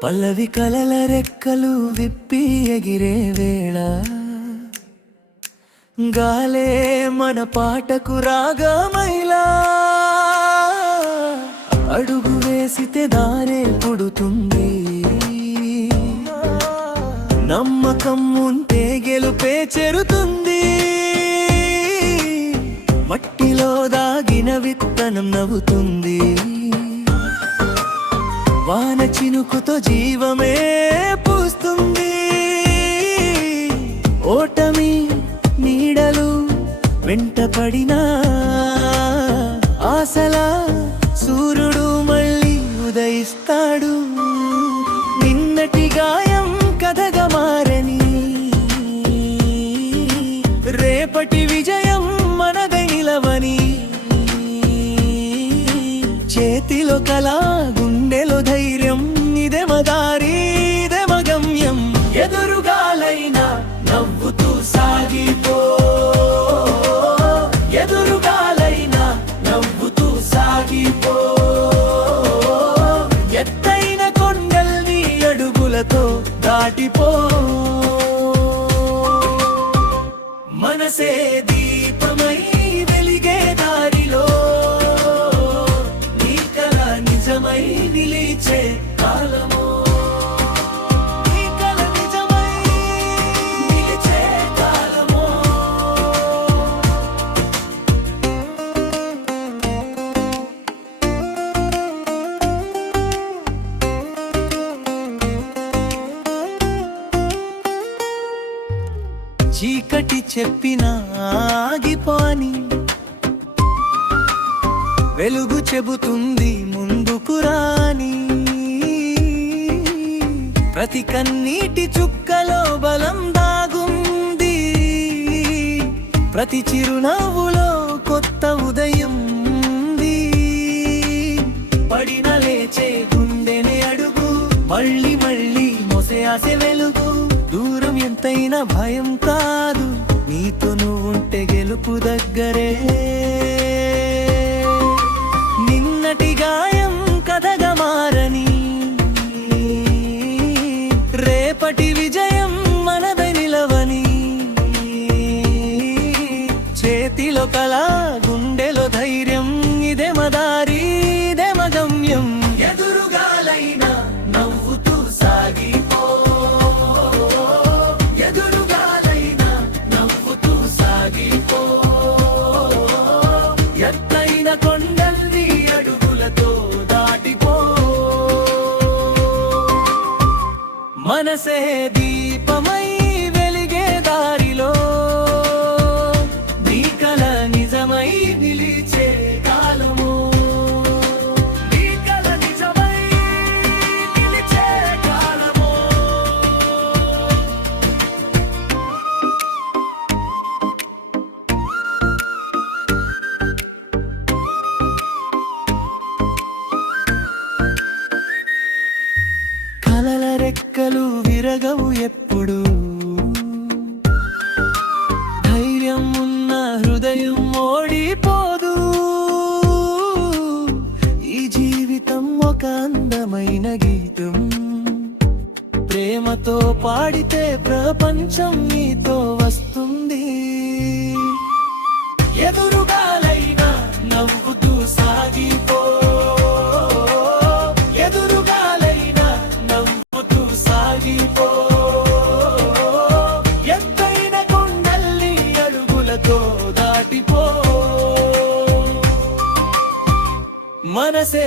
పల్లవి కలల రెక్కలు విప్పి ఎగిరే వేళ గాలే మన పాటకు రాగమైలా అడుగు వేసితే దారే పుడుతుంది నమ్మకం ఉంటే గెలుపే చేరుతుంది మట్టిలో దాగిన విత్తనం నవ్వుతుంది వాన చినుకుతో జీవమే పూస్తుంది ఓటమి నీడలు వెంటపడిన ఆశలా సూర్యుడు మళ్ళీ ఉదయిస్తాడు నిన్నటి గాయం కథగా మారని రేపటి విజయం మనదై నిలవని చేతిలో కళ గుండెలో ధైర్యం ఇదే మదారి ఇదే మగమ్యం ఎదురుగాలైనా నవ్వుతూ సాగిపో ఎదురుగాలైనా నవ్వుతూ సాగిపో ఎత్తైన కొండల్ని అడుగులతో దాటిపో మనసే దీపమై వెలిగే దారిలో నీ కల నిజమై నిలిచే కాలమో నీ కల నిజమై నిలిచే కాలమో చీకటి చెప్పినా ఆగిపోని వెలుగు చెబుతుంది ముందుకు రాని ప్రతి కన్నీటి చుక్కలో బలం దాగుంది ప్రతి చిరునవ్వులో కొత్త ఉదయం ఉంది పడిన లేచే గుండెనే అడుగు మళ్ళీ మళ్ళీ మోసే ఆశ వెలుగు దూరం ఎంతైనా భయం కాదు నీతో నువ్వుంటే గెలుపు దగ్గరే నిన్నటి గాయం కథగా మారని రేపటి విజయం మనదై నిలవని చేతిలో కళ గుండెలో ధైర్యం ఇదే మదారి ఇదే మగమ్యం ఎదురుగాలైనా నవ్వుతూ సాగిపో ఎదురుగాలైనా నవ్వుతూ సాగిపో ఎత్తైన కొండల్ని అడుగులతో దాటిపో మనసే దీపమై వెలిగే దారిలో నీ కల నిజమై నిలిచే కాలము నీ కల నిజమై నిలిచే కాలము కలల రెక్కలు విరగవు ఎప్పుడు ధైర్యం ఉన్న హృదయం ఓడిపోదు ఈ జీవితం ఒక అందమైన గీతం ప్రేమతో పాడితే ప్రపంచం నీతో వస్తుంది ఎదురుగాలైనా నవ్వుతూ సాగిపో ఎదురుగాలైనా నవ్వుతూ సాగిపో ఎత్తైన కొండల్ని అడుగులతో దాటిపో మనసే